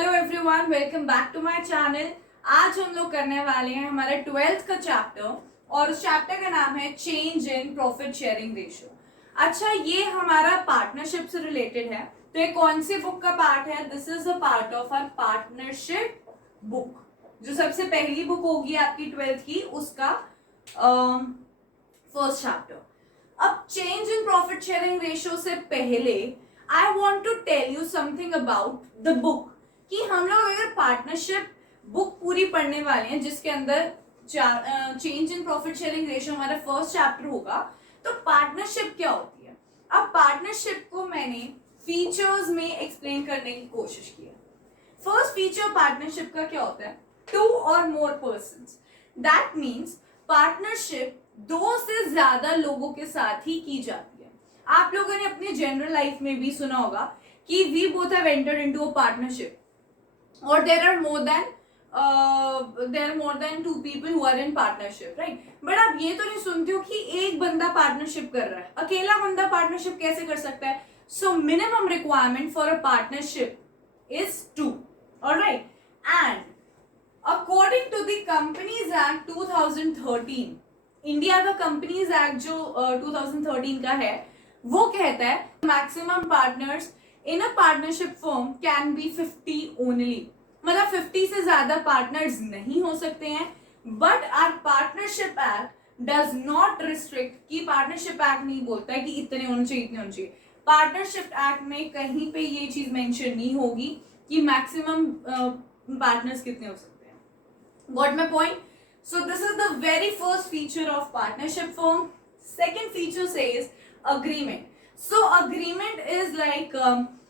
Hello everyone, welcome back to my channel. आज हम लोग करने वाले हैं हमारा 12th का चैप्टर और उस चैप्टर का नाम है change in profit sharing ratio. अच्छा, ये हमारा पार्टनरशिप से रिलेटेड है। तो ये कौन सी बुक का पार्ट है? This is a part of our partnership book, जो सबसे पहली बुक होगी आपकी 12th की, उसका फर्स्ट चैप्टर। अब change in profit sharing ratio से पहले I want to tell you something about the book, कि हम लोग अगर पार्टनरशिप बुक पूरी पढ़ने वाले हैं जिसके अंदर change in profit sharing ratio हमारा फर्स्ट चैप्टर होगा, तो पार्टनरशिप क्या होती है। अब पार्टनरशिप को मैंने फीचर्स में एक्सप्लेन करने की कोशिश की है। फर्स्ट फीचर पार्टनरशिप का क्या होता है? 2 और मोर पर्सन्स। दैट मीन्स पार्टनरशिप 2 से ज्यादा लोगों के साथ ही की जाती है। आप लोगों ने अपनी जनरल लाइफ में भी सुना होगा कि we both have entered into a partnership और there are more than 2 people who are in partnership, right? But आप ये तो नहीं सुनते हो कि एक बंदा पार्टनरशिप कर रहा है। अकेला बंदा पार्टनरशिप कैसे कर सकता है? So minimum requirement for a partnership is 2, alright? And according to the Companies Act 2013, India का कंपनीज एक्ट जो 2013 का है, वो कहता है maximum partners in a partnership firm can be 50 only. मतलब 50 से ज्यादा पार्टनर्स नहीं हो सकते हैं। But our partnership act does not restrict, कि पार्टनरशिप एक्ट नहीं बोलता है कि इतने होने चाहिए इतने होने चाहिए। पार्टनरशिप एक्ट में कहीं पे ये चीज मेंशन नहीं होगी कि मैक्सिमम पार्टनर्स कितने हो सकते हैं। Got my point? So this is the very first feature of partnership firm. Second feature says agreement. So agreement is like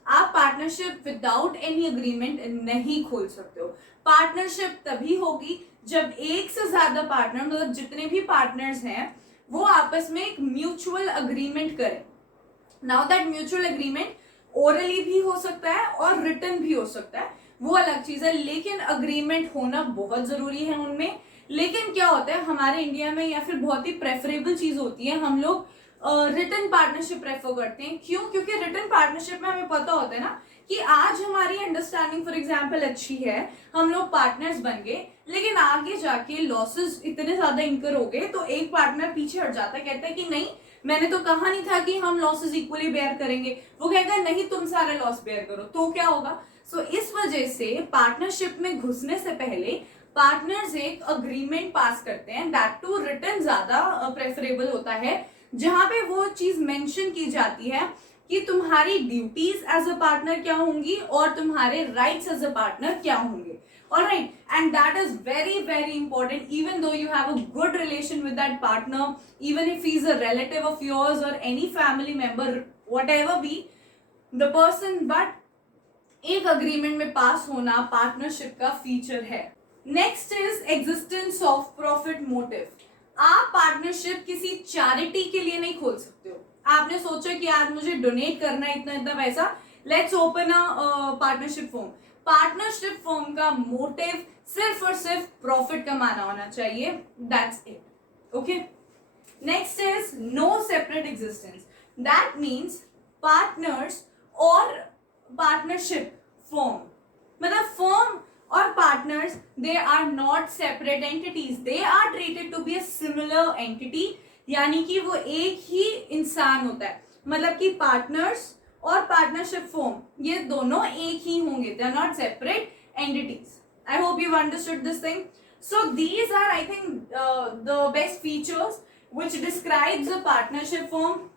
आप पार्टनरशिप विदाउट एनी अग्रीमेंट नहीं खोल सकते हो। पार्टनरशिप तभी होगी जब एक से ज्यादा पार्टनर, मतलब जितने भी पार्टनर्स हैं, वो आपस में एक म्यूचुअल अग्रीमेंट करें। Now that mutual agreement orally भी हो सकता है और रिटन भी हो सकता है, वो अलग चीज है, लेकिन अग्रीमेंट होना बहुत जरूरी है उनमें। लेकिन क्या होता है हमारे इंडिया में, या फिर बहुत ही प्रेफरेबल चीज होती है, हम लोग रिटन पार्टनरशिप प्रेफर करते हैं। क्यों? क्योंकि रिटन पार्टनरशिप में हमें पता होता है ना कि आज हमारी अंडरस्टैंडिंग फॉर एग्जांपल अच्छी है, हम लोग पार्टनर्स बन गए, लेकिन आगे जाके लॉसेस इतने ज्यादा इंकर हो गए तो एक पार्टनर पीछे हट जाता है, कहता है कि नहीं, मैंने तो कहा नहीं था कि हम लॉसेस इक्वली बेयर करेंगे। वो कहेगा नहीं, तुम सारे लॉस बेयर करो, तो क्या होगा? सो इस वजह से पार्टनरशिप में घुसने से पहले पार्टनर्स एक अग्रीमेंट पास करते हैं, दैट टू रिटन ज्यादा प्रेफरेबल होता है, जहां पे वो चीज मेंशन की जाती है कि तुम्हारी ड्यूटीज एज अ पार्टनर क्या होंगी और तुम्हारे राइट्स एज अ पार्टनर क्या होंगे। Alright, and that is very very important. Even though you have a good relation with that partner, even if he's a relative of yours or any family member, whatever be the person, but एक agreement में पास होना partnership का feature है। Next is existence of profit motive. आप partnership किसी charity के लिए नहीं खोल सकते हो। आपने सोचा कि आज मुझे डोनेट करना है इतना इतना पैसा, let's open a partnership firm. Partnership firm का मोटिव सिर्फ और सिर्फ प्रॉफिट कमाना होना चाहिए, that's it. Okay, next is no separate existence. That means partners और पार्टनरशिप फर्म, मतलब फर्म और partners, they are not separate entities, they are treated to be a similar entity, यानी कि वो एक ही इंसान होता है। मतलब कि पार्टनर्स और पार्टनरशिप फर्म ये दोनों एक ही होंगे, they are not separate entities. I hope you understood this thing. So these are I think the best features which describes a partnership firm.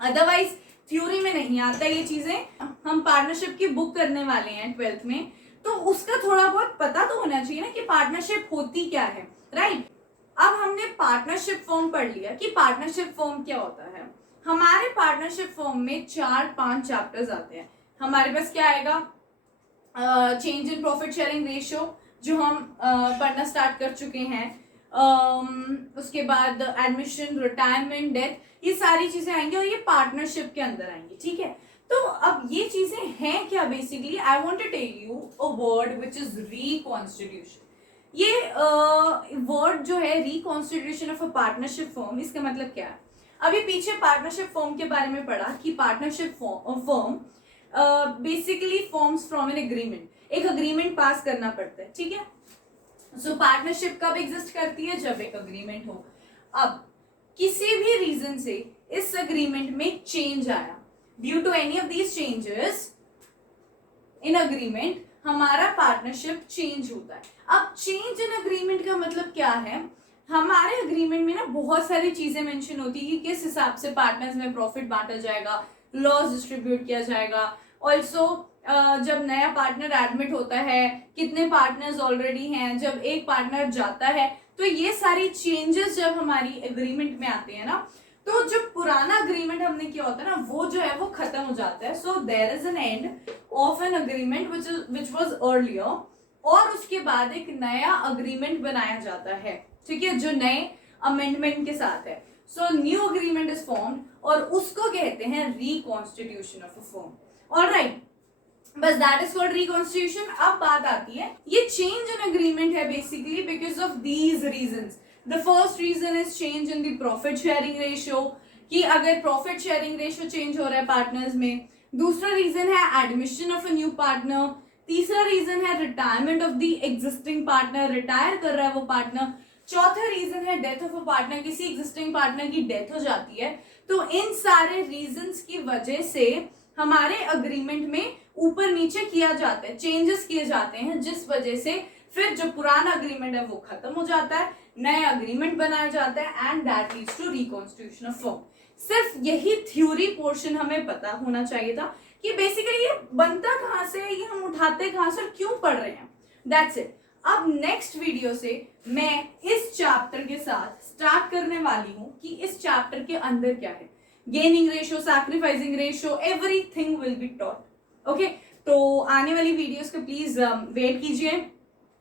Otherwise theory में नहीं आता ये चीजें। हम पार्टनरशिप की बुक करने वाले हैं 12th में, तो उसका थोड़ा बहुत पता तो होना चाहिए ना कि पार्टनरशिप होती क्या है, राइट? अब हमने पार्टनरशिप फर्म पढ़ लिया कि पार्टनरशिप फर्म क्या होता है। हमारे पार्टनरशिप फर्म में 4-5 चैप्टर्स आते हैं। हमारे पास क्या आएगा? Change in profit sharing ratio, जो हम पढ़ना स्टार्ट कर चुके हैं। उसके बाद एडमिशन, रिटायरमेंट, डेथ, ये सारी चीजें आएंगी और ये पार्टनरशिप के अंदर आएंगी, ठीक है? तो अब ये चीजें हैं क्या? Basically I want to tell you a word which is reconstitution. ये वर्ड जो है reconstitution of a partnership firm, इसका मतलब क्या है? अभी पीछे पार्टनरशिप फर्म के बारे में पढ़ा कि partnership firm basically forms from an agreement. एक अग्रीमेंट पास करना पड़ता है, ठीक है। सो पार्टनरशिप कब एग्जिस्ट करती है, जब एक अग्रीमेंट हो। अब किसी भी रीजन से इस अग्रीमेंट में चेंज आया, due to any of these changes in agreement, हमारा पार्टनरशिप चेंज होता है। अब चेंज इन अग्रीमेंट का मतलब क्या है, हमारे अग्रीमेंट में ना बहुत सारी चीजें मेंशन होती है कि किस हिसाब से पार्टनर्स में प्रॉफिट बांटा जाएगा, लॉस डिस्ट्रीब्यूट किया जाएगा। ऑल्सो जब नया पार्टनर एडमिट होता है, कितने पार्टनर्स ऑलरेडी हैं, जब एक पार्टनर जाता है, तो ये सारी चेंजेस जब हमारी एग्रीमेंट में आते हैं ना, तो जो पुराना अग्रीमेंट हमने किया होता है ना, वो जो है वो खत्म हो जाता है। So there is an end of an agreement which was earlier, और उसके बाद एक नया अग्रीमेंट बनाया जाता है, ठीक है, जो नए अमेंडमेंट के साथ है। So new agreement is formed, और उसको कहते हैं reconstitution of a firm. Alright, बस दैट इज कॉल्ड रिकॉन्स्टिट्यूशन। अब बात आती है, ये चेंज इन अग्रीमेंट है basically because of these reasons. The first reason is change in the profit sharing ratio, कि अगर प्रॉफिट शेयरिंग रेशियो चेंज हो रहा है पार्टनर्स में। दूसरा रीजन है admission of a new partner. तीसरा रीजन है retirement of the existing partner, retire कर रहा है वो पार्टनर। चौथा रीजन है डेथ ऑफ अ पार्टनर, किसी एग्जिस्टिंग पार्टनर की डेथ हो जाती है। तो इन सारे रीजंस की वजह से हमारे अग्रीमेंट में ऊपर नीचे किया जाता है, चेंजेस किए जाते हैं, जिस वजह से फिर जो पुराना अग्रीमेंट है वो खत्म हो जाता है, नया अग्रीमेंट बनाया जाता है, and that leads to reconstitution of firm. सिर्फ यही थ्योरी पोर्शन हमें पता होना चाहिए था कि बेसिकली ये बनता कहां से है, ये हम उठाते कहां से, क्यों पढ़ रहे हैं, दैट्स इट। अब नेक्स्ट वीडियो से मैं इस चैप्टर के साथ स्टार्ट करने वाली हूं कि इस चैप्टर के अंदर क्या है। Gaining ratio, sacrificing ratio, everything will be taught. Okay, तो आने वाली वीडियोस को प्लीज वेट कीजिए,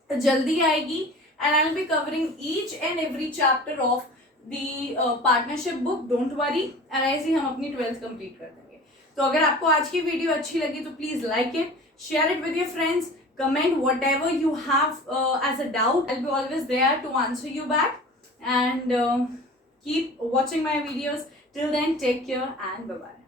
जल्दी आएगी, and I will be covering each and every chapter of the partnership book, don't worry. And ऐसे हम अपनी 12th कंप्लीट कर देंगे। तो अगर आपको आज की वीडियो अच्छी लगी तो please like it, share it with your friends, comment whatever you have as a doubt. I'll be always there to answer you back, and keep watching my videos. Till then, take care and bye bye.